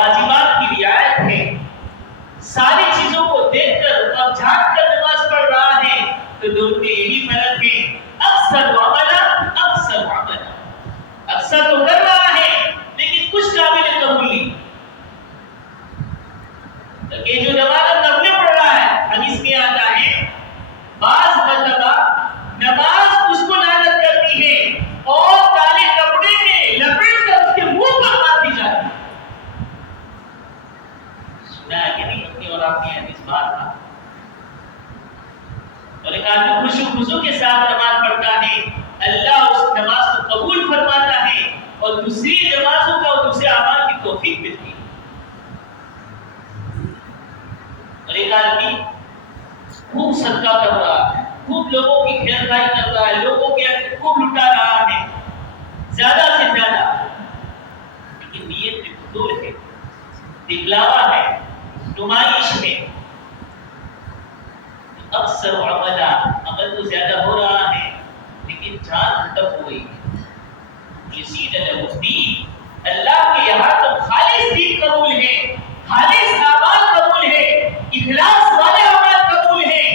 واجبات کی رعایت ہے، ساری چیزوں کو دیکھ کر اور جھانک کر نماز پڑھ رہا ہے، تو دونوں میں یہی فرق ہے، اکثر اکثر تو کر رہا ہے لیکن کچھ قابل قبول نہیں۔ کہ جو نماز نفل پڑھ رہا ہے، حدیث میں آتا ہے بعض مرتبہ نماز اس کو لعنت کرتی ہے اور کالے کپڑے میں لپیٹ کر اس کے منہ پر مارتی جاتی ہے۔ سنا ہے کہ نہیں اپنی اور آپ کی حدیث بات تھا؟ اور ایک آدمی خشوع کے ساتھ نماز پڑھتا ہے، اللہ اس نماز کو قبول فرماتا ہے اور دوسری نمازوں کا اور دوسرے اعمال کی توفیق ملتی ہے۔ اور ایک آدمی خوب صدقہ کر رہا ہے، خوب لوگوں کی خیر خواہی کر رہا ہے، لوگوں کے حق خوب لٹا رہا ہے زیادہ سے زیادہ، لیکن نیت میں فضول ہے، دکھلاوا ہے، نمائش میں، اکثر عمل تو زیادہ ہو رہا ہے لیکن جان ہٹک ہو گئی ہے۔ یزید الدین، اللہ کے یہاں تو خالص دین قبول ہے، خالص اعمال قبول ہے، اخلاص والے اعمال قبول ہے،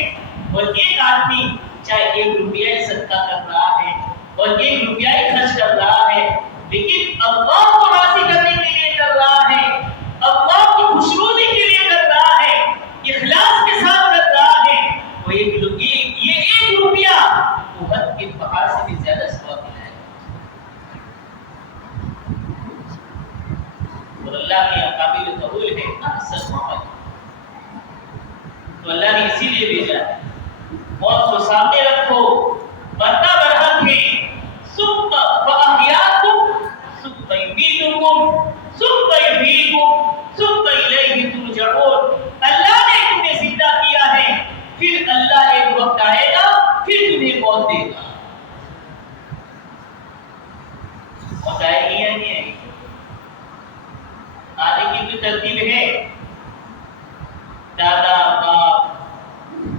اور ایک آدمی چاہے 1 روپیہ صدقہ کر رہا ہے اور 1 روپیہ خرچ کر رہا ہے، لیکن اللہ کو راضی کرنے کے لیے کر رہا ہے، اللہ کی خوشنودی کے لیے کر رہا ہے، اخلاص کے ساتھ کر رہا ہے، وہ یہ 1 روپیہ احد کے پہاڑ سے بھی زیادہ ثواب ملائے گا۔ اور اللہ کے قابل قبول ہے احسن عمل، تو اللہ نے اسی لیے بھیجا ہے، موت کو سامنے رکھو، مرنا برحق ہے، ثم فاحیاکم ثم یمیتکم ثم یحییکم ثم الیہ ترجعون۔ اللہ نے تمہیں زندہ کیا ہے، پھر اللہ ایک وقت آئے گا، پھر تمہیں موت دے گا۔ موت آئے گی یا نہیں آئے گی؟ آنے کی تو ترتیب ہے، دادا باپ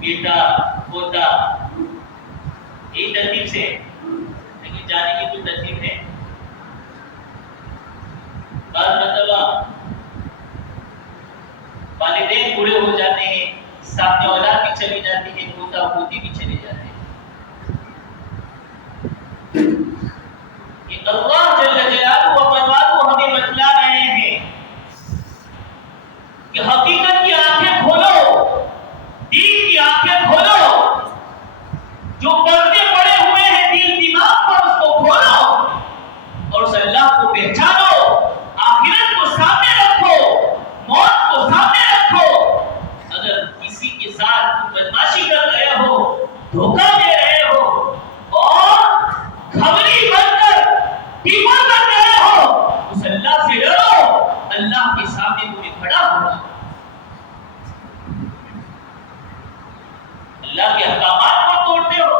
بیٹا پوتا، یہی ترتیب سے، لیکن جانے کی تو ترتیب ہے۔ بعض مرتبہ والدین بوڑھے ہو جاتے ہیں، سامنے اولاد بھی چلی جاتی ہے، پوتا پوتی بھی چلے جاتے ہیں۔ یہ اللہ جل جلالہ و قدرہ ہمیں بتلا رہے ہیں کہ حقیقت کی آنکھیں کھولو، دین کی آنکھیں کھولو، جو پردے پڑے ہوئے ہیں دل دماغ پر اس کو کھولو اور اس اللہ کو پہچانو، آخرت کو سامنے رکھو، موت کو سامنے رکھو۔ اگر کسی کے ساتھ تم بدماشی کر رہے ہو، دھوکہ دے رہے ہو اور خبری بن کر ٹیپر کر رہے ہو، اس اللہ سے ڈرو، اللہ کے سامنے تمہیں کھڑا ہوگا۔ اللہ کے احکامات کو توڑتے ہو،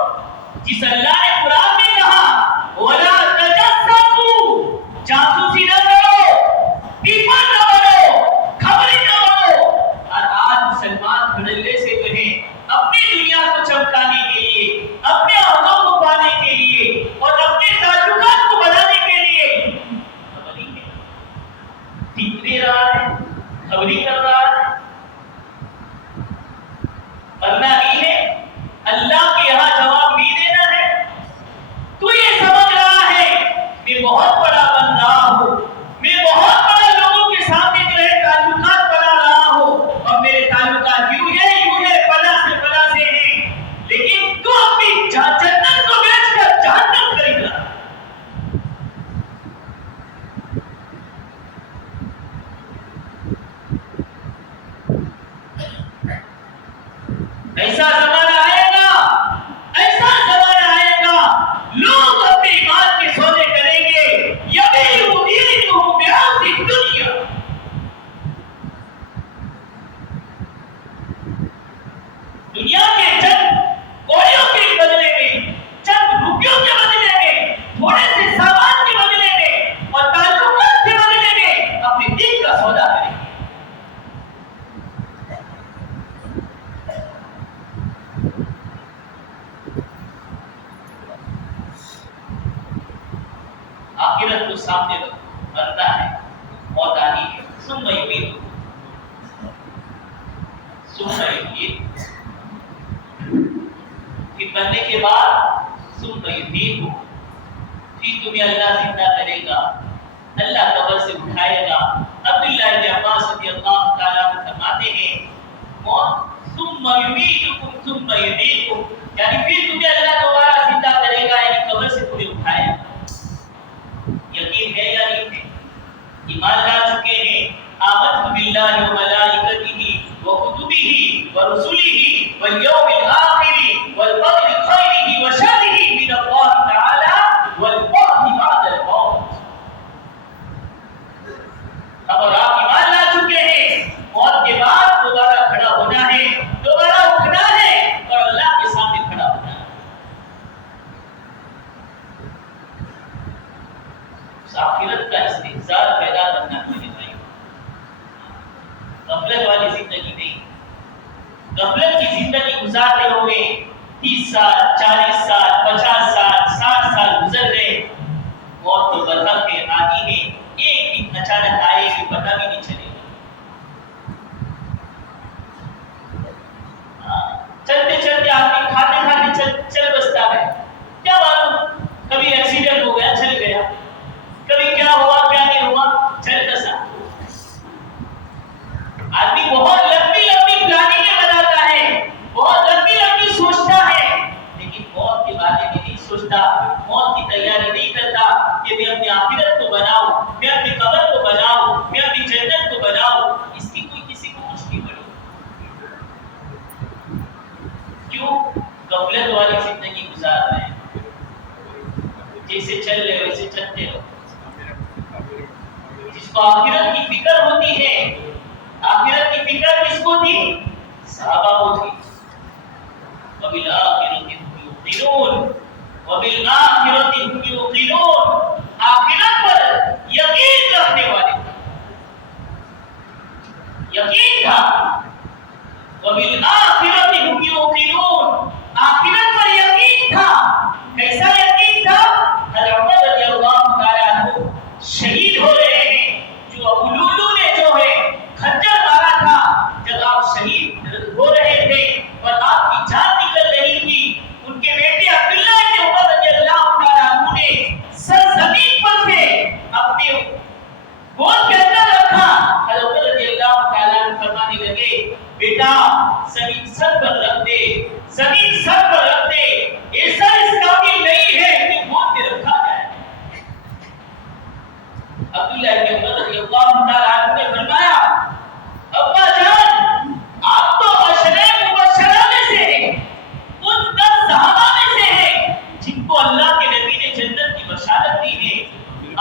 جس اللہ نے قرآن میں کہا وَلَا تَجَسَّسُوا، جاسوسی نہ کرو، ٹیپر نہ بنو، خبری نہ بنو۔ اور آج مسلمان دھڑلے سے کہیں اپنی دنیا کو چمکانے کے لیے، اپنے عہدوں کو پانے کے لیے اور اپنے تعلقات کو بڑھانے کے لیے خبری ہے، ٹیپ دے رہا ہے، خبری کر رہا ہے، مرنا نہیں ہے، اللہ کے یہاں جواب نہیں دینا ہے۔ تو یہ سمجھ رہا ہے میں بہت بڑا بن رہا ہوں، میں بہت بڑا لوگوں کے سامنے جو ہے تعلقات بنا رہا ہوں اور میرے تعلقات یوں ہے بلا سے ہیں، لیکن تو اپنی جنت کو بیچ کر جہنم خرید رہا ہے۔ ایسا زمانہ آئے گا ثم يميتكم ثم يحييكم، پھر مرنے کے بعد ثم يحييكم، پھر تمہیں اللہ زندہ کرے گا، اللہ قبر سے اٹھائے گا۔ عبداللہ بن عباس رضی اللہ تعالیٰ عنہ فرماتے ہیں موت ثم يميتكم ثم يحييكم، یعنی پھر تمہیں اللہ دوبارہ زندہ کرے گا، یعنی قبر سے تمہیں اٹھائے گا۔ یقین ہے یا نہیں ہے؟ ایمان لا چکے ہیں آمنت باللہ و ملائکتہ و کتبہ و رسلہ والیوم الآخر والقدر خیرہ و شرہ من اللہ تعالی والبعث بعد الموت۔ اور آپ ایمان لا چکے ہیں موت کے بعد دوبارہ کھڑا ہونا ہے، دوبارہ اٹھنا ہے اور اللہ کے سامنے کھڑا ہونا ہے۔ آخرت کا استحضار پیدا کرنا میرے بھائی، غفلت والی زندگی نہیں۔ غفلت کی زندگی گزارتے ہوئے 30 سال 40 سال 50 سال 60 سال گزر گئے، موت تو برحق کے آنی ہے، ایک دن اچانک آئے گی پتہ بھی نہیں چلے گا۔ چلتے چلتے آدمی کھاتے کھاتے چل بستا ہے، کیا معلوم کبھی ایکسیڈنٹ ہو گیا چل گیا، کبھی کیا ہوا کیا نہیں ہوا چل بسا۔ آدمی بہت لمبی لمبی پلاننگ بناتا ہے، بہت لمبی لمبی سوچتا ہے، لیکن موت کے بارے میں نہیں سوچتا، موت کی تیاری نہیں کرتا کہ میں اپنی آخرت کو بناؤں، میں اپنی قبر کو بناؤں، میں اپنی جنت کو بناؤں۔ اس کی کوئی کسی کو کچھ نہیں پڑی، کیوں؟ غفلت والی زندگی گزار رہے ہیں، جیسے چل رہے ویسے چلتے رہو۔ جس کو آخرت کی فکر ہوتی ہے، آخرت کی فکر کس کو تھی؟ صحابہ کو تھی۔ وَبِالْآخِرَةِ هُمْ يُوقِنُونَ وَبِالْآخِرَةِ هُمْ يُوقِنُونَ، آخرت پر یقین رکھنے والے یقین تھا۔ وَبِالْآخِرَةِ هُمْ يُوقِنُونَ، آخرت پر یقین تھا۔ کیسا یقین تھا؟ حضرت رضی اللہ تعالیٰ عنہ شہید ہو رہے ہیں، جو ابو لولو نے جو ہے خنجر مارا تھا، جب آپ شہید ہو رہے تھے اور آپ کی جان نکل رہی تھی، ان کے بیٹے عبداللہ بن عمر رضی اللہ تعالیٰ عنہ نے سر زمین پر سے اپنے گود کے اندر رکھا۔ حضرت رضی اللہ تعالیٰ عنہ فرمانے لگے بیٹا زمین سر پر رکھ دے، زمین سر پر رکھ دے، یہ سر اس قابل نہیں ہے کہ گود میں رکھا جائے۔ عبداللہ بن عمر رضی اللہ تعالیٰ عنہ نے فرمایا ابا جان آپ تو عشرہ مبشرہ میں سے ہیں، ان 10 صحابہ میں سے ہیں جن کو اللہ کے نبی نے جنت کی بشارت دی ہے۔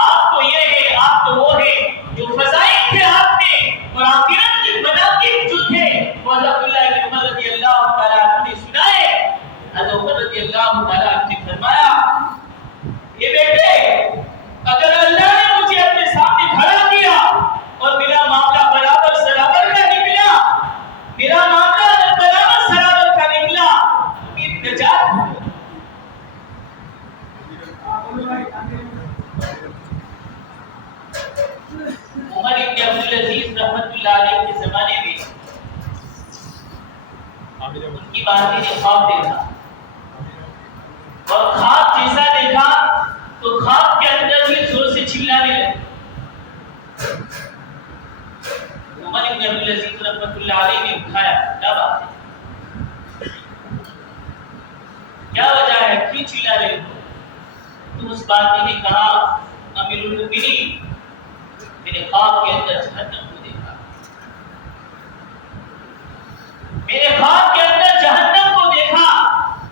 آپ تو یہ ہے، آپ تو وہ ہے جو فضائل تھے آپ میں اور آخرت کی مناقب جو تھے وہ عبداللہ بن عمر رضی اللہ تعالیٰ عنہ نے سنائے۔ حضرت عمر رضی اللہ تعالیٰ عنہ نے فرمایا یہ بیٹے اگر اللہ نے مجھے اپنے سامنے کھڑا کیا اور میرا معاملہ برابر سرابر کا نکلا، میرا معاملہ برابر سرابر کا نکلا، میری نجات ہو گئی۔ عمر بن عبدالعزیز رحمۃ اللہ علیہ کے زمانے میں ان کی باتیں نے خواب دیکھا، اور خواب جیسا دیکھا تو خواب کے اندر ہی زور سے چلانے لگے۔ عمر بن عبدالعزیز رحمۃ اللہ علیہ نے اٹھایا، کیا بات ہے، کیا وجہ ہے، کیوں چلا رہے ہو؟ تو اس بات نے کہا امیر المؤمنین میں نے خواب کے اندر جہنم کو دیکھا، میں نے خواب کے اندر جہنم کو دیکھا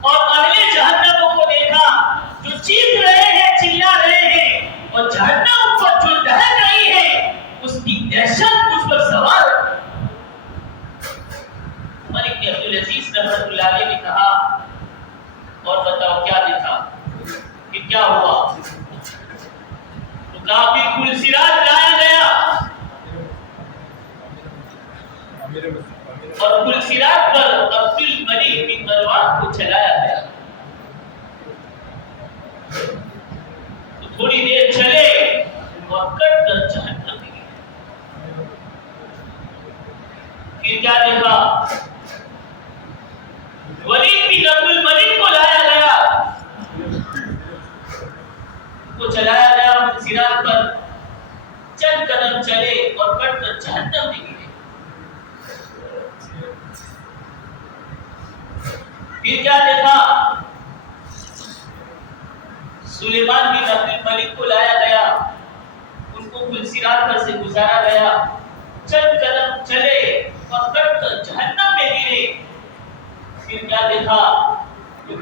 اور اہل جہنم کو دیکھا جو چیخ رہے ہیں، چلا رہے ہیں، اور جہنم پر جو دہن رہی ہے اس کی دہشت مجھ پر سوار ہے۔ عمر بن عبدالعزیز رحمۃ اللہ علیہ نے کہا اور بتاؤ کیا دیکھا، کہ کیا ہوا؟ تو کہا پھر پلسرات لایا گیا اور پلسرات پر عبد الملک بن مروان کو چلایا گیا۔ تو تھوڑی دیر چلے اور کٹ کر جہنم میں گئے۔ پھر کیا دیکھا؟ ولید بن عبد الملک کو لایا گیا، کو چلایا گیا صراط پر، چند قدم چلے اور کٹ کر جہنم میں گرے۔ پھر کیا دیکھا؟ سلیمان بن عبد الملک کو لایا گیا، ان کو صراط پر سے گزارا گیا، چند قدم چلے اور کٹ کر جہنم میں گرے۔ پھر کیا دیکھا؟ پھر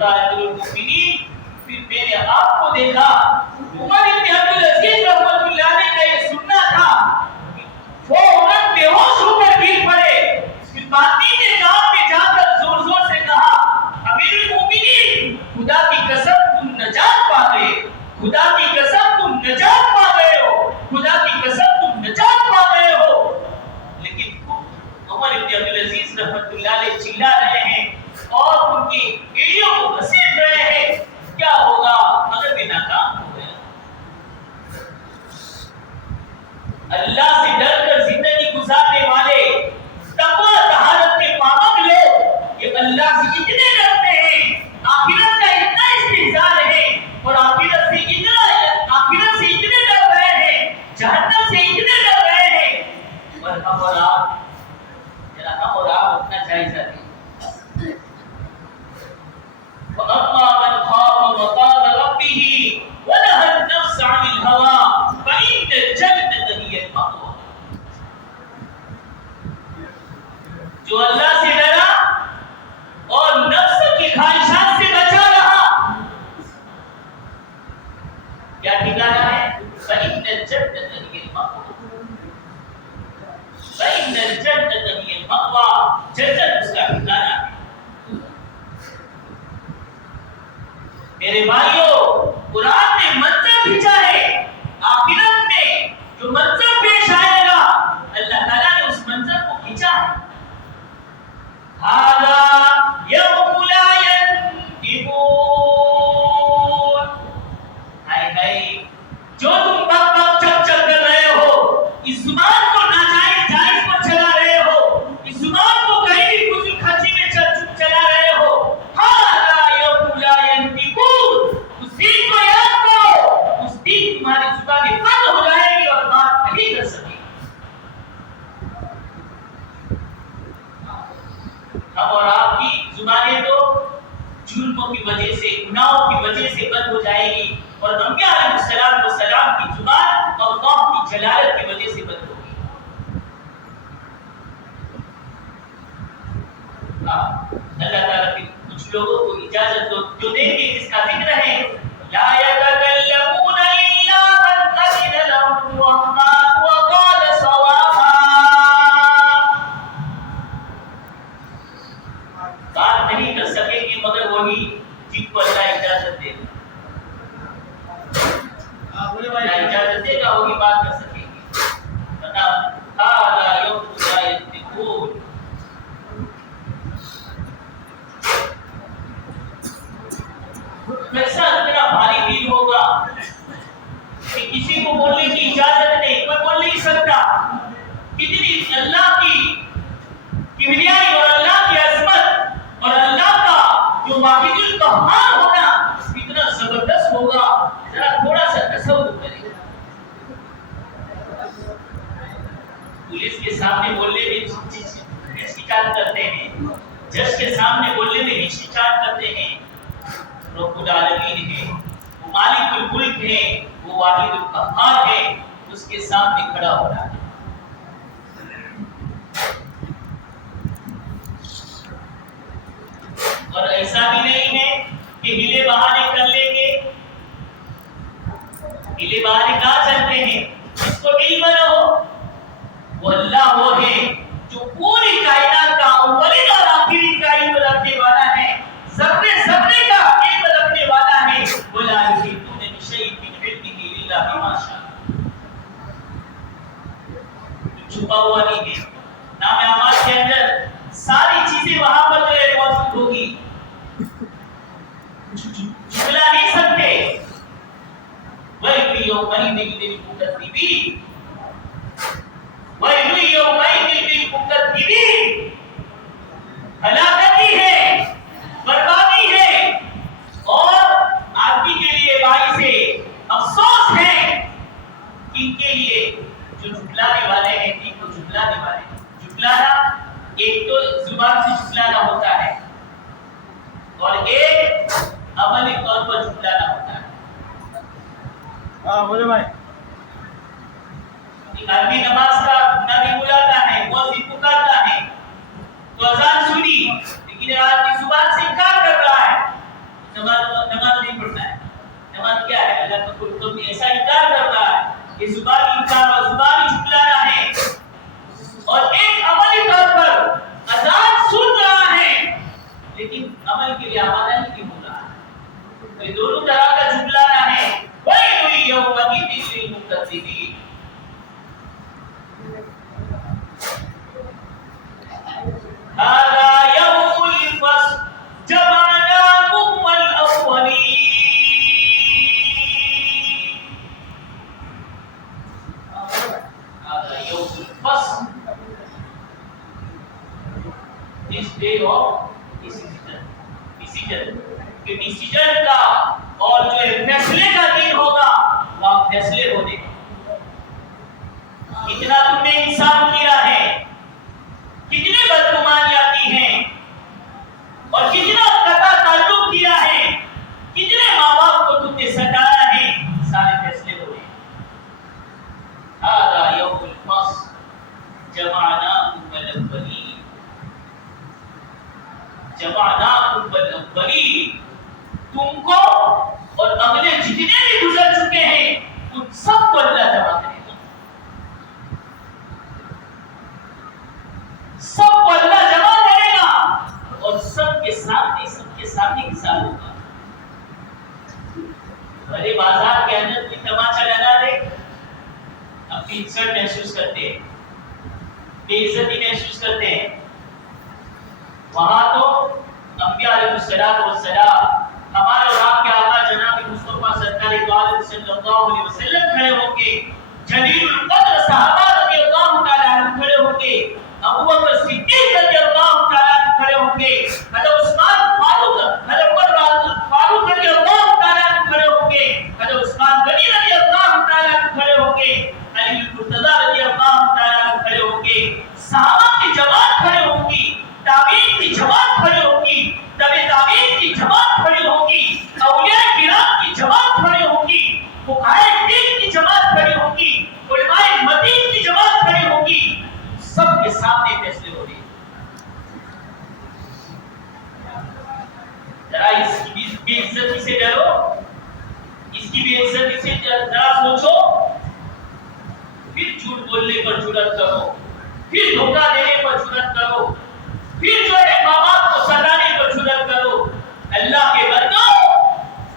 میں نے آپ کو دیکھا، عمر بن عبدالعزیز رحمۃ اللہ علیہ کا یہ سننا تھا، وہ عورت بے ہوش ہو کر گر پڑے، پھر باطنی نے کام میں جا کر زور زور سے کہا، امیر المومنین خدا کی قسم تم نجات پا گئے، خدا کی قسم تم نجات پا گئے ہو، خدا کی قسم تم نجات پا گئے ہو۔ لیکن عمر بن عبدالعزیز رحمۃ اللہ علیہ چلا رہے ہیں اور ان کی ایڑیوں کو گھسیٹ رہے ہیں، کیا ہوگا اگر میں ناکام ہو گیا؟ اللہ سے ڈر کر زندگی گزارنے والے، تقویٰ طہارت کے پابند لوگ، یہ اللہ سے اتنے ڈرتے ہیں، آخرت کا اتنا استحضار ہے اور آخرت سے اتنے ڈر رہے ہیں، جہنم سے اتنے ڈر رہے ہیں، اور ہم اور آپ اپنا جائزہ لیں۔ وَأَمَّا مَنْ خَافَ مَقَامَ رَبِّهِ وَنَهَى النَّفْسَ عَنِ الْهَوَىٰ فَإِنَّ الْجَنَّةَ هِيَ الْمَأْوَىٰ۔ جو اللہ سے ڈرا اور نفس کی خواہشات سے بچا رہا، کیا ٹھکانا ہے؟ فَإِنَّ الْجَنَّةَ هِيَ الْمَأْوَىٰ، فَإِنَّ الْجَنَّةَ هِيَ الْمَأْوَىٰ، جنت اس کا ٹھکانا ہے۔ میرے بھائیوں، قرآن نے منظر کھینچا ہے، آخرت میں جو منظر پیش آئے گا اللہ تعالیٰ نے اس منظر کو کھینچا ہے۔ هَذَا يَوْمُ لَا يَنطِقُونَ، ہائے ہائے، جو تم بک بک چک چک کر رہے ہو، اس زبان کو ناجائز جائز پر چلا رہے ہو، اس زبان کو کہیں بھی فضول خرچی میں چلا رہے ہو، هَذَا يَوْمُ لَا يَنطِقُونَ، اس دن کو یاد کرو، اس دن تمہاری زبانیں بند ہو جائے گی اور بات نہیں کر سکے۔ ہم اور آپ کی زبانیں تو جرموں کی وجہ سے، گناہوں کی وجہ سے بند ہو جائے گی، اور انبیاء علیہ السلام کی زبان اللہ کی جلالت کی وجہ سے بند ہوگی۔ اللہ تعالیٰ کی کچھ لوگوں کو اجازت جو دیں گے، جس کا ذکر ہے لا يتكلمون الا من اذن له الرحمن وقال صوابا، بات نہیں کر سکیں گے مگر وہی جن کو اللہ اجازت دے گا، اللہ اجازت دے گا وہی بات کر سکیں گے، ورنہ هذا يوم لا ينطقون۔ کیسا اتنا بھاری دل ہوگا کہ کسی کو بولنے کی اجازت نہیں، کوئی بول نہیں سکتا، کتنی اللہ کی کبریائی اور اللہ کی عظمت اور اللہ کا جو واحد القہار ہونا اتنا زبردست ہوگا، ذرا تھوڑا سا تصور کریں۔ پولیس کے سامنے بولنے میں ہچکچاہٹ کرتے ہیں، جج کے سامنے بولنے میں ہچکچاہٹ کرتے ہیں، رب العالمین ہے، وہ مالک الملک ہے، وہ واحد القہار ہے، اس کے سامنے کھڑا ہونا ہے۔ اور ایسا بھی نہیں ہے کہ ہلے بہانے کر لیں گے، ہلے بہانے کہاں چلتے ہیں، اس کو علم نہ ہو، وہ اللہ وہ ہے جو پوری کائنات کا اولین اور آخری کا علم رکھنے والا ہے، ذرے ذرے کا علم رکھنے والا ہے، وَلَا يُحِيطُونَ بِشَيْءٍ مِّنْ عِلْمِهِ إِلَّا بِمَا شَاءَ۔ چھپا ہوا نہیں ہے، نام اعمال کے اندر ساری چیزیں وہاں پر جو ہے موجود ہوگی، چھپلا نہیں سکتے۔ وَيْلٌ يَوْمَئِذٍ لِّلْمُكَذِّبِينَ، وَيْلٌ يَوْمَئِذٍ لِّلْمُكَذِّبِينَ، ایک تو زبان سے جھٹلانا ہوتا ہے اور ایک عملی طور پر جھٹلانا ہوتا ہے. بولے بھائی. ایک آدمی نماز کا نبی بلاتا ہے, مؤذن پکارتا ہے تو اذان سنی, لیکن آدمی زبان سے انکار کر رہا ہے, نماز نہیں پڑھتا ہے. نماز کیا ہے؟ اللہ کا حکم میں ایسا انکار کر رہا ہے کہ زبان انکار اور زبان جھٹلانا ہے. اور ایک عملی طور پر اذان سن رہا ہے لیکن عمل کے لیے آمادہ نہیں ہو رہا ہے. یہ دونوں طرح کا جھٹلانا ہے. وَيْلٌ يَوْمَئِذٍ لِّلْمُكَذِّبِينَ. هذا يوم الفصل جمعناكم والأولين. هذا يوم الفصل. This day of decision. کہ ڈیسیجن کا اور جو ہے فیصلے کا دن ہوگا, وہاں فیصلے ہونے. کتنا تم نے انصاف کیا ہے, کتنی بدگمانیاں کی ہیں, اور کتنا قطع تعلق کیا ہے, کتنے ماں باپ کو تم نے ستایا ہے, سارے فیصلے ہو رہے ہیں. هذا يوم الفصل جمعناكم والأولين. جمعناكم والأولين. تم کو اور اگلے جتنے بھی گزر چکے ہیں ان سب کو اللہ جمع کرے گا. سب کو اللہ جمع کرے گا اور سب کے سامنے حساب ہوگا. بڑے بازار کے اندر کوئی تماشا لگا دے, اپنی عزت محسوس کرتے ہیں, بے عزتی محسوس کرتے ہیں. وہاں تو انبیاء علیہ السلام ہمارے اور آپ کے آقا جناب مصطفیٰ سرکار دو عالم صلی اللہ علیہ وسلم کھڑے ہوں گے, جلیل القدر صحابہ رضی اللہ تعالی عنہ کھڑے ہوں گے, ابو بکر صدیق رضی اللہ تعالی عنہ کھڑے ہوں گے, حضرت عثمان فاروق, حضرت عمر فاروق رضی اللہ تعالی عنہ کھڑے ہوں گے, حضرت عثمان غنی رضی اللہ تعالی عنہ کھڑے ہوں گے, علی المرتضی رضی اللہ تعالی عنہ کھڑے ہوں گے. صحابہ کی جماعت کھڑے ہوں گی, تابعین کی جماعت کھڑی ہوگی, تابعین کی جماعت کھڑی ہوگی, اولیاء کرام کی جماعت کھڑی ہوگی, فقہاء دین کی جماعت کھڑی ہوگی, علماء مدین کی جماعت کھڑی ہوگی. سب کے سامنے فیصلے ہو رہے ہیں. ذرا اس کی بے عزتی سے ڈرو, اس کی بے عزتی سے ذرا سوچو, پھر جھوٹ بولنے پر جرأت کرو, پھر دھوکہ دینے پر جرأت کرو, پھر جو ہے ماں باپ کو ستانے پر جرأت کرو. اللہ کے بندو,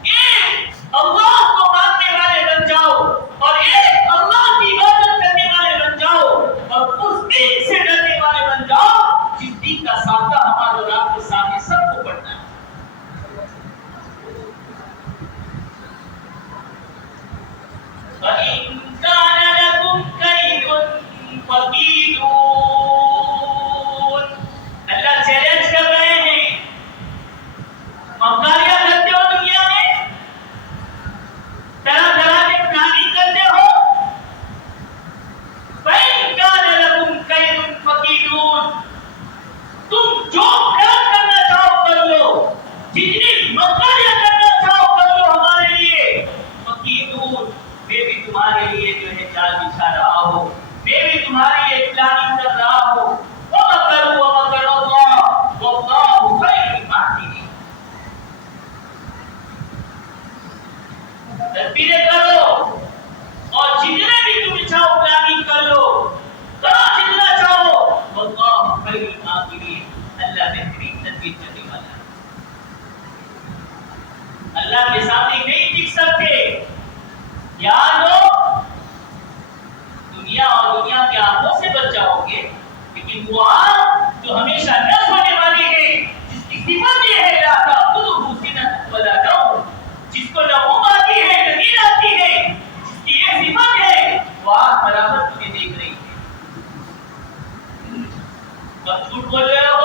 ایک اللہ کو ماننے والے بن جاؤ اور ایک اللہ کی عبادت کرنے والے بن جاؤ اور اس دین سے ڈرنے والے بن جاؤ جس دین کا سامنا ہمارے اور آپ کے سامنے سب کو پڑھنا ہے. فَإِن كَانَ لَكُمْ كَيْدٌ فَكِيدُونِ. اللہ چیلنج کر رہے ہیں, مکاریاں کرتے ہو دنیا میں, طرح طرح کے پلاننگ کرتے ہو. فَإِن كَانَ لَكُمْ كَيْدٌ فَكِيدُونِ. تم جو پلان کرنا چاہو کر لو, جتنی مکاریاں کرنا چاہو کر لو ہمارے لیے. فَكِيدُونِ. میں بھی تمہارے لیے جو ہے جال بچھا رہا ہوں, میں بھی تمہارے لیے پلاننگ کر رہا ہوں. وَمَكَرُوا وَمَكَرَ اللَّهُ وَاللَّهُ خَيْرُ الْمَاكِرِينَ. تدبیریں کرو اور جتنے بھی تم چاہو پلاننگ کر لو, کرو جتنا چاہو. وَاللَّهُ خَيْرُ الْمَاكِرِينَ. اللہ بہترین تدبیر کرنے والا ہے. اللہ کے سامنے نہیں ٹک سکتے. یاد ہو, دنیا اور دنیا کے آنکھوں سے بچ جاؤ گے, لیکن وہ آنکھ جو ہمیشہ نظر ہونے والی ہے, جس کی صفت یہ ہے لا تأخذہ سنۃ ولا نوم, جس کو نہ اونگ آتی ہے نہ نیند آتی ہے, جس کی یہ صفت ہے, وہ آنکھ برابر تمہیں دیکھ رہی ہے. اور جھوٹ بول رہے ہو